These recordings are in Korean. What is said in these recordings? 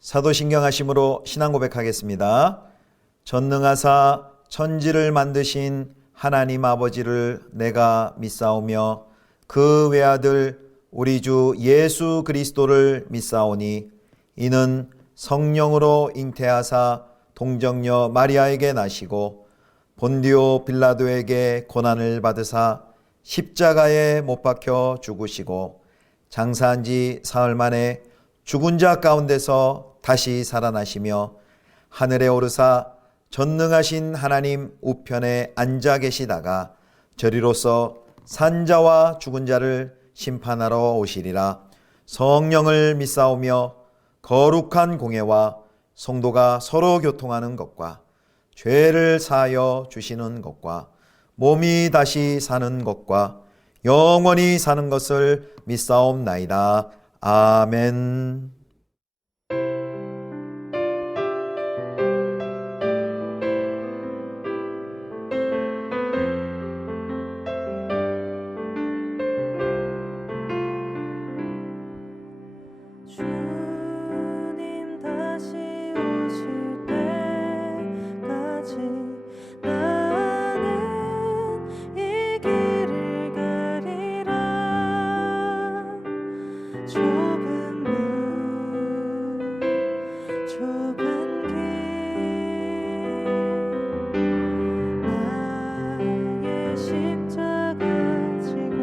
사도신경하심으로 신앙 고백하겠습니다. 전능하사 천지를 만드신 하나님 아버지를 내가 믿사오며 그 외아들 우리 주 예수 그리스도를 믿사오니 이는 성령으로 잉태하사 동정녀 마리아에게 나시고 본디오 빌라도에게 고난을 받으사 십자가에 못 박혀 죽으시고 장사한 지 사흘 만에 죽은 자 가운데서 다시 살아나시며 하늘에 오르사 전능하신 하나님 우편에 앉아 계시다가 저리로서 산자와 죽은 자를 심판하러 오시리라. 성령을 믿사오며 거룩한 공예와 성도가 서로 교통하는 것과 죄를 사하여 주시는 것과 몸이 다시 사는 것과 영원히 사는 것을 믿사옵나이다. 아멘. 주님 다시 오실 때까지 나는 이 길을 가리라. 좁은 문 좁은 길 나의 십자가 지고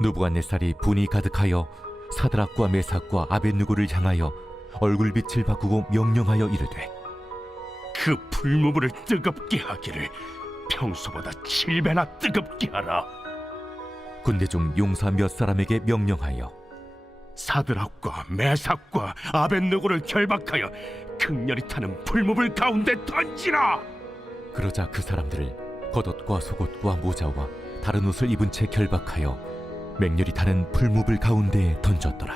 느부갓네살이 분이 가득하여 사드락과 메삭과 아벳느고를 향하여 얼굴빛을 바꾸고 명령하여 이르되 그 풀무불을 뜨겁게 하기를 평소보다 7배나 뜨겁게 하라. 군대 중 용사 몇 사람에게 명령하여 사드락과 메삭과 아벳느고를 결박하여 극렬히 타는 풀무불 가운데 던지라. 그러자 그 사람들을 겉옷과 속옷과 모자와 다른 옷을 입은 채 결박하여 맹렬히 타는 풀무불 가운데에 던졌더라.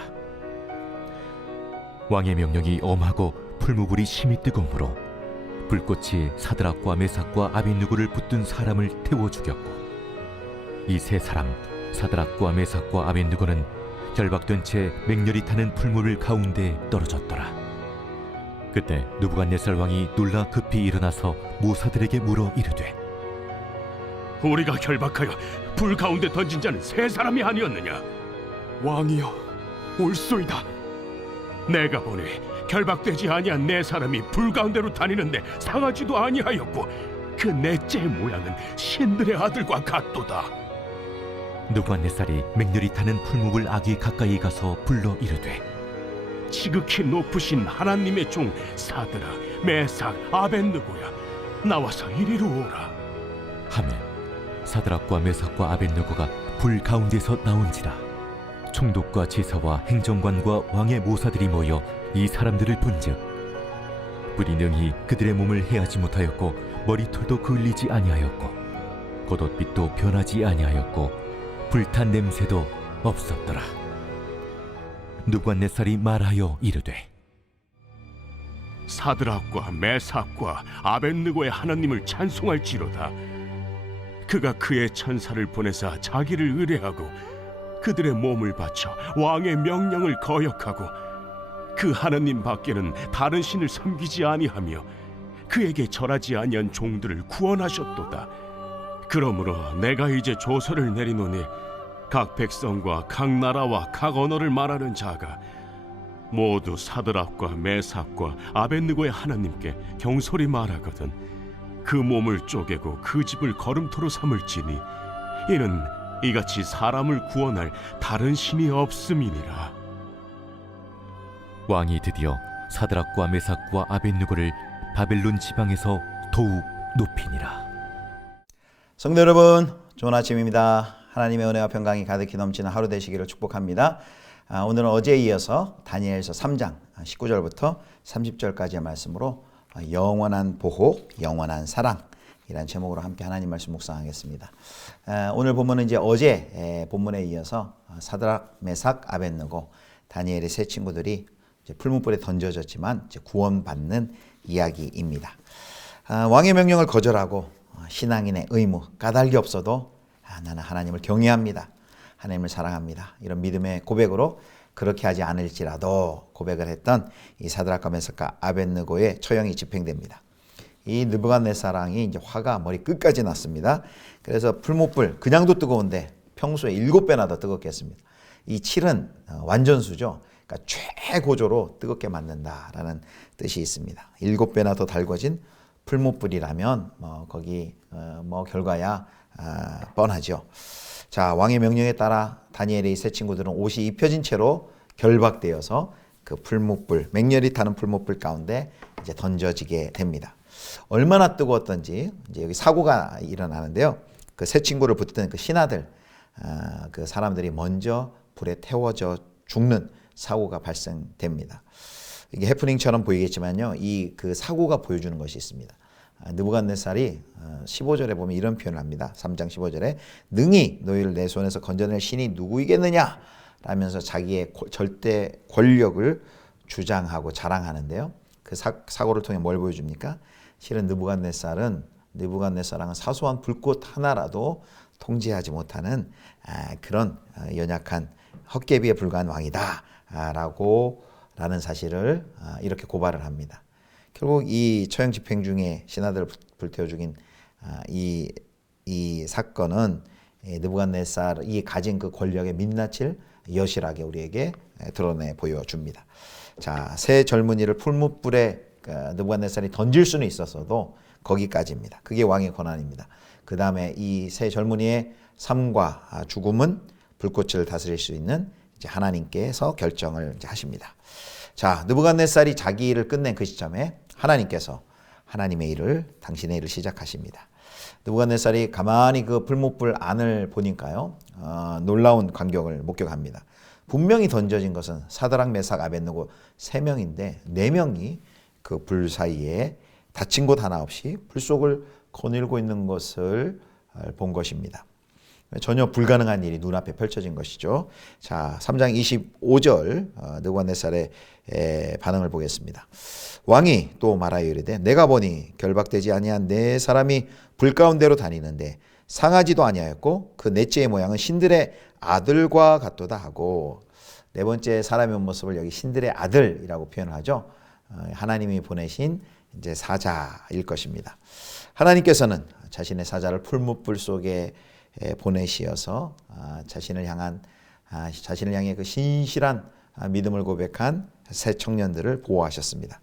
왕의 명령이 엄하고 풀무불이 심히 뜨거우므로 불꽃이 사드락과 메삭과 아벳느고를 붙든 사람을 태워 죽였고, 이 세 사람 사드락과 메삭과 아벳느고는 결박된 채 맹렬히 타는 풀무불 가운데에 떨어졌더라. 그때 느부갓네살 왕이 놀라 급히 일어나서 모사들에게 물어 이르되, 우리가 결박하여 불 가운데 던진 자는 세 사람이 아니었느냐? 왕이여, 옳소이다. 내가 보니 결박되지 아니한 네 사람이 불 가운데로 다니는데 상하지도 아니하였고, 그 넷째의 모양은 신들의 아들과 같도다. 느부갓네살이 맹렬히 타는 풀무불 아기 가까이 가서 불러 이르되, 지극히 높으신 하나님의 종 사드락, 메삭, 아벳느고야, 나와서 이리로 오라. 하매 사드락과 메삭과 아벳느고가 불 가운데서 나온지라. 총독과 지사와 행정관과 왕의 모사들이 모여 이 사람들을 본즉 불이 능히 그들의 몸을 해하지 못하였고, 머리털도 그을리지 아니하였고, 겉옷빛도 변하지 아니하였고, 불탄 냄새도 없었더라. 느부갓네살이 말하여 이르되, 사드락과 메삭과 아벳느고의 하나님을 찬송할지로다. 그가 그의 천사를 보내사 자기를 의뢰하고 그들의 몸을 바쳐 왕의 명령을 거역하고 그 하나님 밖에는 다른 신을 섬기지 아니하며 그에게 절하지 아니한 종들을 구원하셨도다. 그러므로 내가 이제 조서를 내리노니 각 백성과 각 나라와 각 언어를 말하는 자가 모두 사드락과 메삭과 아벳느고의 하나님께 경솔히 말하거든 그 몸을 쪼개고 그 집을 거름토로 삼을지니 이는 이같이 사람을 구원할 다른 신이 없음이니라. 왕이 드디어 사드락과 메삭과 아벳느고를 바벨론 지방에서 더욱 높이니라. 성도 여러분, 좋은 아침입니다. 하나님의 은혜와 평강이 가득히 넘치는 하루 되시기를 축복합니다. 오늘은 어제에 이어서 다니엘서 3장 19절부터 30절까지의 말씀으로 영원한 보호, 영원한 사랑이라는 제목으로 함께 하나님 말씀 묵상하겠습니다. 오늘 본문은 이제 어제 본문에 이어서 사드락, 메삭, 아벳느고, 다니엘의 세 친구들이 이제 풀무불에 던져졌지만 이제 구원받는 이야기입니다. 왕의 명령을 거절하고 신앙인의 의무, 까닭이 없어도 나는 하나님을 경외합니다. 하나님을 사랑합니다. 이런 믿음의 고백으로 그렇게 하지 않을지라도 고백을 했던 이 사드락과 메삭과 아벳느고의 처형이 집행됩니다. 이 느부갓네살왕이 이제 화가 머리 끝까지 났습니다. 그래서 풀무불 그냥도 뜨거운데 평소에 7배나 더 뜨겁게 했습니다. 이 7은 완전수죠. 그러니까 최고조로 뜨겁게 만든다라는 뜻이 있습니다. 7배나 더 달궈진 풀무불이라면 거기 결과야 뻔하죠. 자, 왕의 명령에 따라 다니엘의 세 친구들은 옷이 입혀진 채로 결박되어서 그 풀무불, 맹렬히 타는 풀무불 가운데 이제 던져지게 됩니다. 얼마나 뜨거웠던지 이제 여기 사고가 일어나는데요. 그 세 친구를 붙든 그 신하들, 그 사람들이 먼저 불에 태워져 죽는 사고가 발생됩니다. 이게 해프닝처럼 보이겠지만요, 이 그 사고가 보여주는 것이 있습니다. 느부갓네살이 15절에 보면 이런 표현을 합니다. 3장 15절에 능히 너희를 내 손에서 건져낼 신이 누구이겠느냐 라면서 자기의 절대 권력을 주장하고 자랑하는데요. 그 사고를 통해 뭘 보여줍니까? 실은 느부갓네살은 사소한 불꽃 하나라도 통제하지 못하는 그런 연약한 헛개비에 불과한 왕이다 라는 사실을 이렇게 고발을 합니다. 결국 이 처형 집행 중에 신하들을 불태워 죽인 이 사건은 느부갓네살이 가진 그 권력의 민낯을 여실하게 우리에게 드러내 보여줍니다. 자, 새 젊은이를 풀무불에 느부갓네살이 던질 수는 있었어도 거기까지입니다. 그게 왕의 권한입니다. 그 다음에 이 새 젊은이의 삶과 죽음은 불꽃을 다스릴 수 있는 이제 하나님께서 결정을 이제 하십니다. 자, 느부갓네살이 자기 일을 끝낸 그 시점에 하나님께서 하나님의 일을, 당신의 일을 시작하십니다. 느부갓네살이 가만히 그 풀무불 안을 보니까요, 놀라운 광경을 목격합니다. 분명히 던져진 것은 사드락, 메삭, 아벳느고 3명인데 4명이 그 불 사이에 다친 곳 하나 없이 불 속을 거닐고 있는 것을 본 것입니다. 전혀 불가능한 일이 눈앞에 펼쳐진 것이죠. 자, 3장 25절 느부갓네살의 반응을 보겠습니다. 왕이 또 말하여 이르되 내가 보니 결박되지 아니한 네 사람이 불 가운데로 다니는데 상하지도 아니하였고 그 넷째의 모양은 신들의 아들과 같도다 하고, 네 번째 사람의 모습을 여기 신들의 아들이라고 표현을 하죠. 하나님이 보내신 이제 사자일 것입니다. 하나님께서는 자신의 사자를 풀무불 속에 보내시어서 자신을 향해 그 신실한 믿음을 고백한 새 청년들을 보호하셨습니다.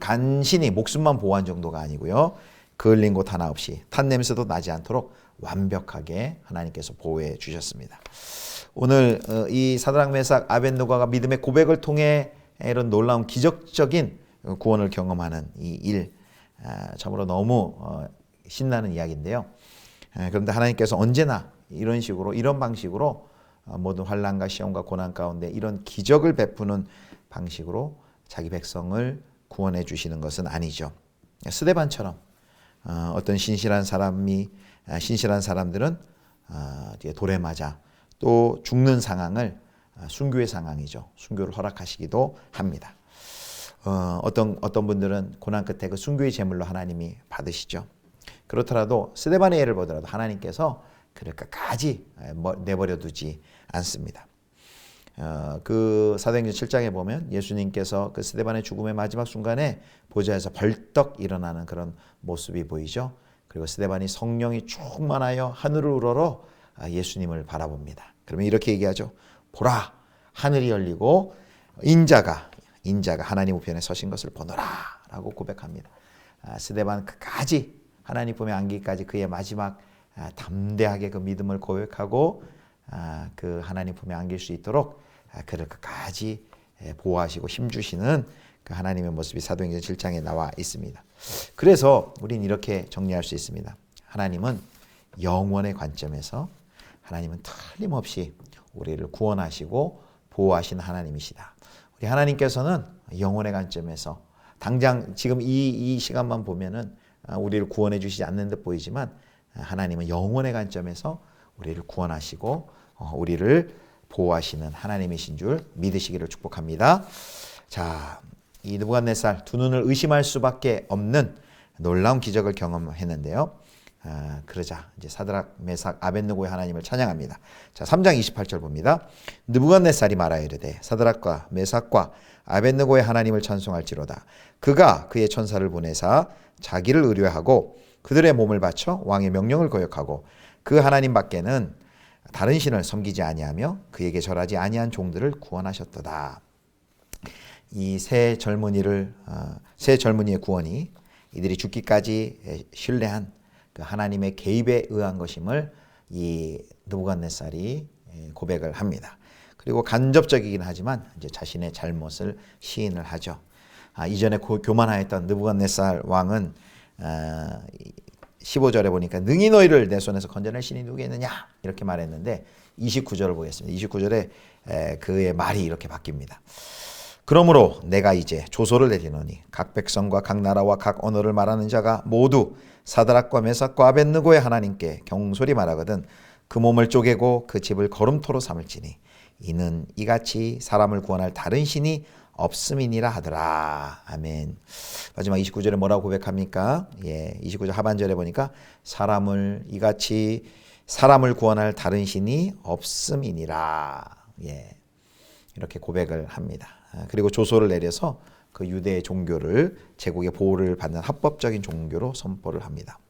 간신히 목숨만 보호한 정도가 아니고요, 그을린 곳 하나 없이 탄 냄새도 나지 않도록 완벽하게 하나님께서 보호해 주셨습니다. 오늘 이 사드락, 메삭, 아벳느고가 믿음의 고백을 통해 이런 놀라운 기적적인 구원을 경험하는 이 일, 참으로 너무 신나는 이야기인데요. 그런데 하나님께서 언제나 이런 식으로, 이런 방식으로 모든 환난과 시험과 고난 가운데 이런 기적을 베푸는 방식으로 자기 백성을 구원해 주시는 것은 아니죠. 스데반처럼 어떤 신실한 사람들은 돌에 맞아 또 죽는 상황을 순교의 상황이죠. 순교를 허락하시기도 합니다. 어떤 분들은 고난 끝에 그 순교의 제물로 하나님이 받으시죠. 그렇더라도 스데반의 예를 보더라도 하나님께서 그를 끝까지 내버려 두지 않습니다. 그 사도행전 7장에 보면 예수님께서 그 스데반의 죽음의 마지막 순간에 보좌에서 벌떡 일어나는 그런 모습이 보이죠. 그리고 스데반이 성령이 충만하여 하늘을 우러러 예수님을 바라봅니다. 그러면 이렇게 얘기하죠. 보라, 하늘이 열리고 인자가 하나님 우편에 서신 것을 보노라 라고 고백합니다. 스데반 끝까지 하나님 품에 안기까지 그의 마지막 담대하게 그 믿음을 고백하고 그 하나님 품에 안길 수 있도록 그를 끝까지 보호하시고 힘주시는 그 하나님의 모습이 사도행전 7장에 나와 있습니다. 그래서 우리는 이렇게 정리할 수 있습니다. 하나님은 영원의 관점에서 하나님은 틀림없이 우리를 구원하시고 보호하시는 하나님이시다. 우리 하나님께서는 영원의 관점에서 당장 지금 이 시간만 보면은 우리를 구원해 주시지 않는 듯 보이지만 하나님은 영원의 관점에서 우리를 구원하시고 우리를 보호하시는 하나님이신 줄 믿으시기를 축복합니다. 자, 이 느부갓네살 두 눈을 의심할 수밖에 없는 놀라운 기적을 경험했는데요. 그러자 이제 사드락, 메삭, 아벳느고의 하나님을 찬양합니다. 자, 3장 28절 봅니다. 느부갓네살이 말하여 이르되 사드락과 메삭과 아벳느고의 하나님을 찬송할지로다. 그가 그의 천사를 보내사 자기를 의뢰하고 그들의 몸을 바쳐 왕의 명령을 거역하고 그 하나님 밖에는 다른 신을 섬기지 아니하며 그에게 절하지 아니한 종들을 구원하셨도다. 이 세 젊은이의 구원이 이들이 죽기까지 신뢰한 그 하나님의 개입에 의한 것임을 이 느부갓네살이 고백을 합니다. 그리고 간접적이긴 하지만 이제 자신의 잘못을 시인을 하죠. 이전에 교만하였던 느부갓네살 왕은 15절에 보니까 능히 너희를 내 손에서 건져낼 신이 누구겠느냐 이렇게 말했는데 29절을 보겠습니다. 29절에 그의 말이 이렇게 바뀝니다. 그러므로 내가 이제 조소를 내리노니 각 백성과 각 나라와 각 언어를 말하는 자가 모두 사드락과 메삭과 아벳느고의 하나님께 경솔히 말하거든 그 몸을 쪼개고 그 집을 거름토로 삼을지니 이는 이같이 사람을 구원할 다른 신이 없음이니라 하더라. 아멘. 마지막 29절에 뭐라고 고백합니까? 29절 하반절에 보니까 이같이 사람을 구원할 다른 신이 없음이니라. 이렇게 고백을 합니다. 그리고 조소를 내려서 그 유대의 종교를 제국의 보호를 받는 합법적인 종교로 선포를 합니다.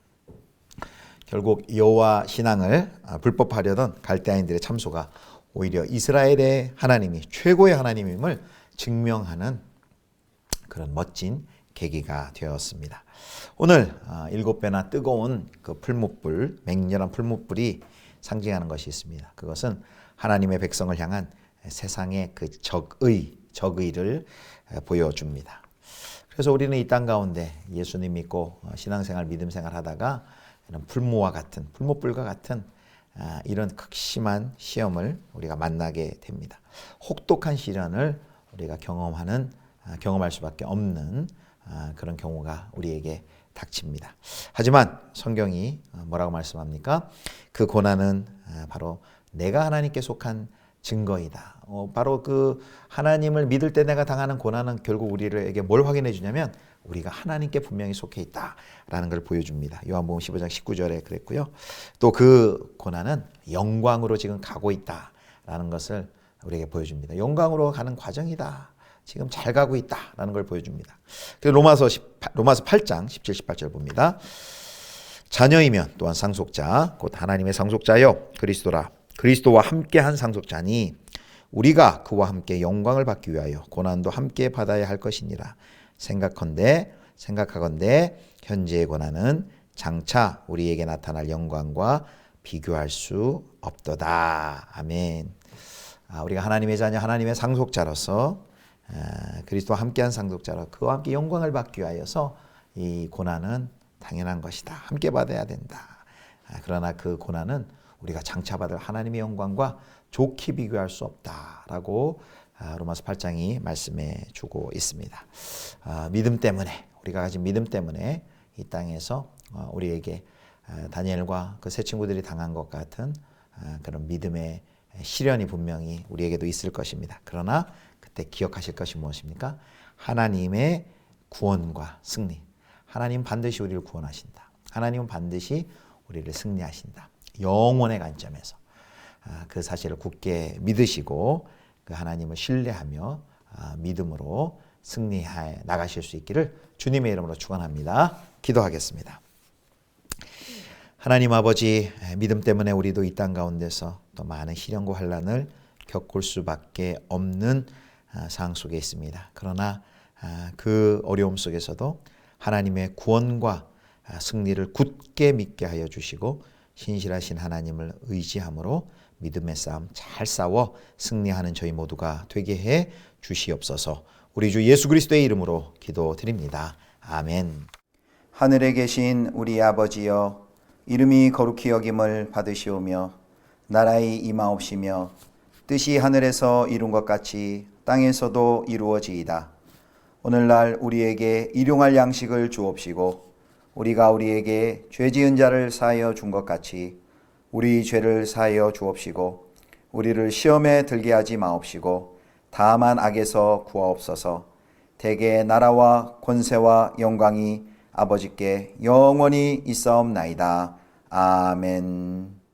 결국 여호와 신앙을 불법화하려던 갈대아인들의 참소가 오히려 이스라엘의 하나님이 최고의 하나님임을 증명하는 그런 멋진 계기가 되었습니다. 오늘 7배나 뜨거운 그 풀무불, 맹렬한 풀무불이 상징하는 것이 있습니다. 그것은 하나님의 백성을 향한 세상의 그 적의를 보여줍니다. 그래서 우리는 이 땅 가운데 예수님 믿고 신앙생활, 믿음생활 하다가 이런 풀무불과 같은 이런 극심한 시험을 우리가 만나게 됩니다. 혹독한 시련을 우리가 경험할 수밖에 없는 그런 경우가 우리에게 닥칩니다. 하지만 성경이 뭐라고 말씀합니까? 그 고난은 바로 내가 하나님께 속한 증거이다. 바로 그 하나님을 믿을 때 내가 당하는 고난은 결국 우리에게 뭘 확인해 주냐면 우리가 하나님께 분명히 속해 있다라는 걸 보여줍니다. 요한복음 15장 19절에 그랬고요. 또 그 고난은 영광으로 지금 가고 있다라는 것을 우리에게 보여줍니다. 영광으로 가는 과정이다. 지금 잘 가고 있다라는 걸 보여줍니다. 그래서 로마서 8장 17, 18절 봅니다. 자녀이면 또한 상속자, 곧 하나님의 상속자여 그리스도라. 그리스도와 함께한 상속자니 우리가 그와 함께 영광을 받기 위하여 고난도 함께 받아야 할 것이니라. 생각하건대 현재의 고난은 장차 우리에게 나타날 영광과 비교할 수 없도다. 아멘. 우리가 하나님의 자녀, 하나님의 상속자로서 그리스도와 함께한 상속자로 그와 함께 영광을 받기 위하여서 이 고난은 당연한 것이다. 함께 받아야 된다. 그러나 그 고난은 우리가 장차 받을 하나님의 영광과 좋게 비교할 수 없다라고 로마서 8장이 말씀해 주고 있습니다. 믿음 때문에 우리가 가진 믿음 때문에 이 땅에서 우리에게 다니엘과 그 세 친구들이 당한 것 같은 그런 믿음의 시련이 분명히 우리에게도 있을 것입니다. 그러나 그때 기억하실 것이 무엇입니까? 하나님의 구원과 승리. 하나님 반드시 우리를 구원하신다. 하나님은 반드시 우리를 승리하신다. 영원의 관점에서 그 사실을 굳게 믿으시고 그 하나님을 신뢰하며 믿음으로 승리해 나가실 수 있기를 주님의 이름으로 축원합니다. 기도하겠습니다. 하나님 아버지, 믿음 때문에 우리도 이 땅 가운데서 또 많은 시련과 환난을 겪을 수밖에 없는 상황 속에 있습니다. 그러나 그 어려움 속에서도 하나님의 구원과 승리를 굳게 믿게 하여 주시고 신실하신 하나님을 의지함으로 믿음의 싸움 잘 싸워 승리하는 저희 모두가 되게 해 주시옵소서. 우리 주 예수 그리스도의 이름으로 기도드립니다. 아멘. 하늘에 계신 우리 아버지여, 이름이 거룩히 여김을 받으시오며 나라의 임하옵시며 뜻이 하늘에서 이룬 것 같이 땅에서도 이루어지이다. 오늘날 우리에게 일용할 양식을 주옵시고 우리가 우리에게 죄 지은 자를 사하여 준 것 같이 우리 죄를 사하여 주옵시고 우리를 시험에 들게 하지 마옵시고 다만 악에서 구하옵소서. 대개 나라와 권세와 영광이 아버지께 영원히 있사옵나이다. 아멘.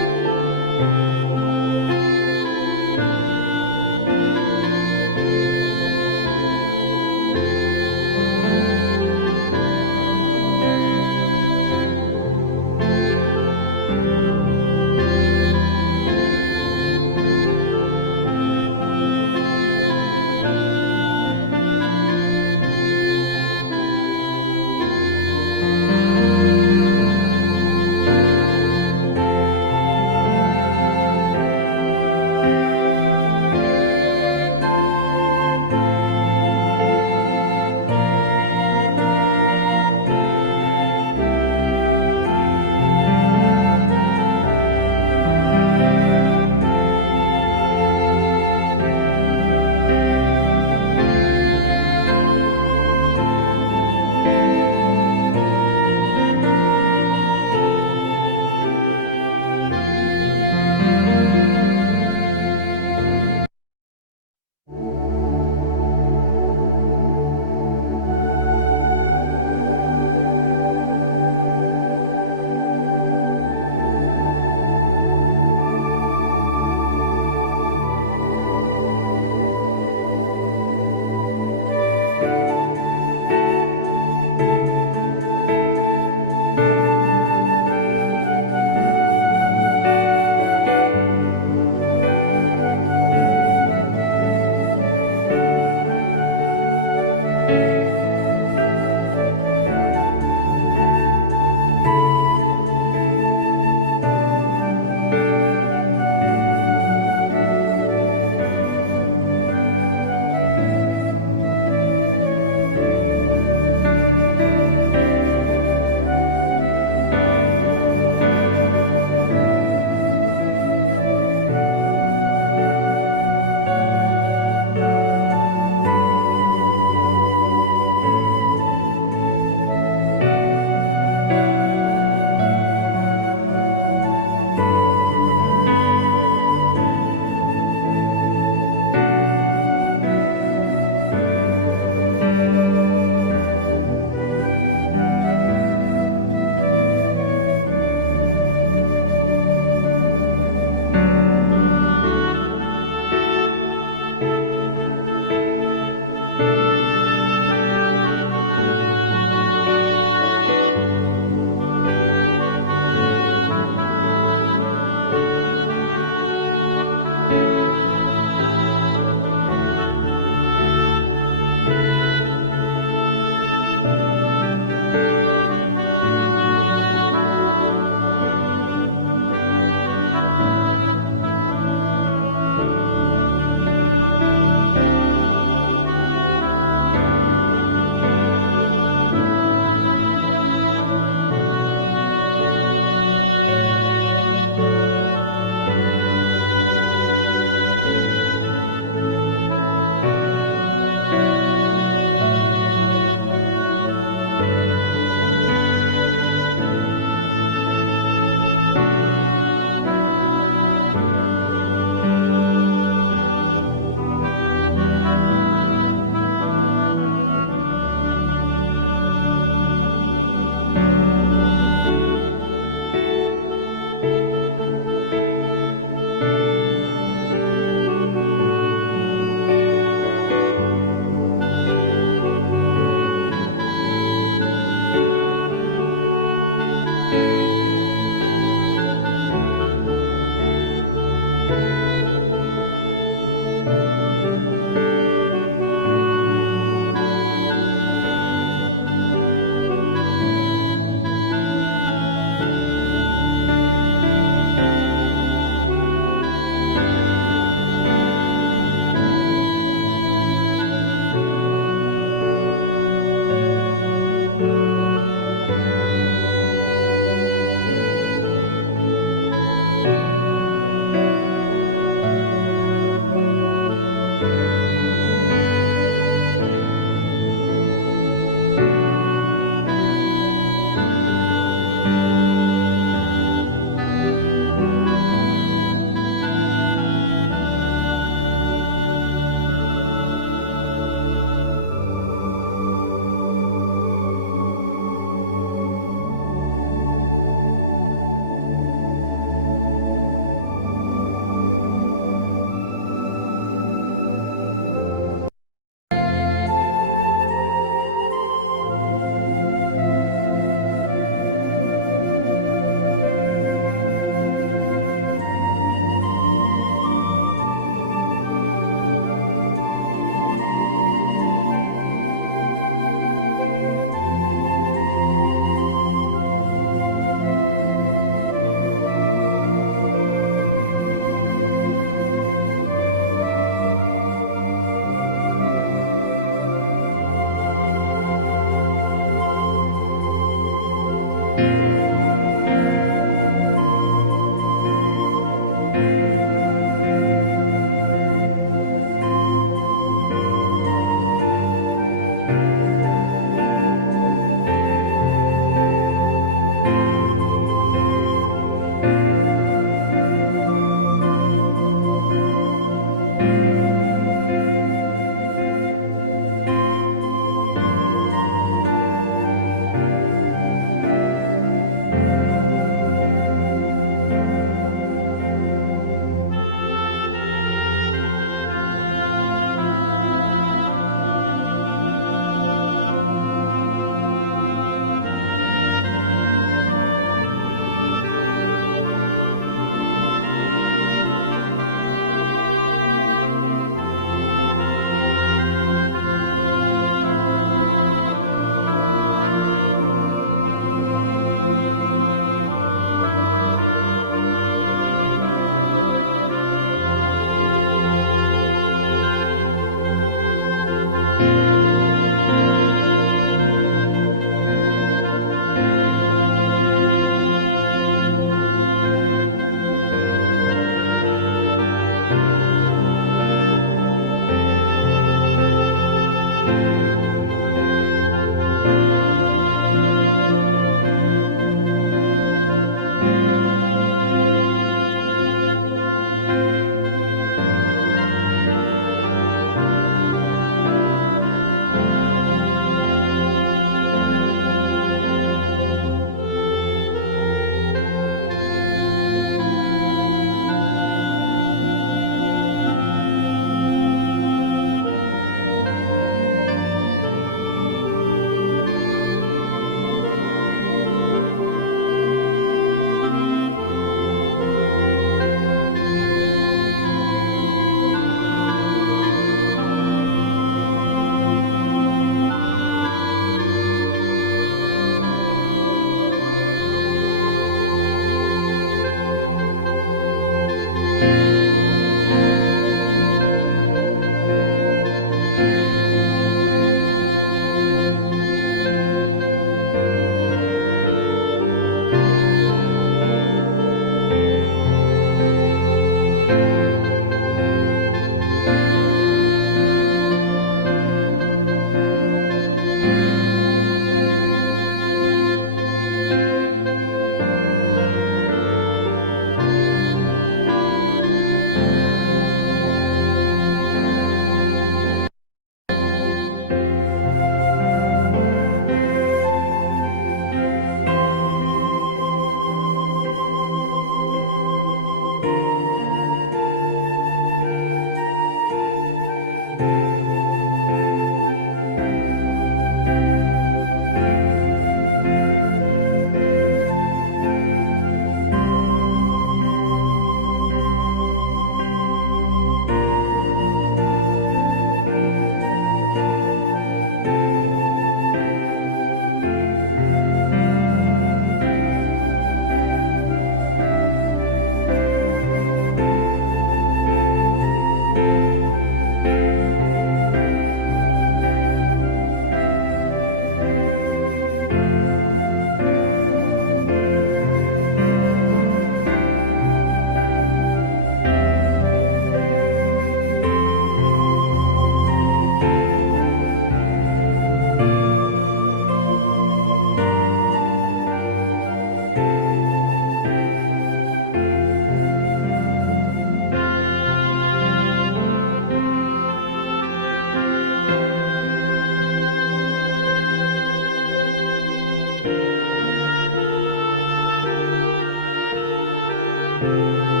주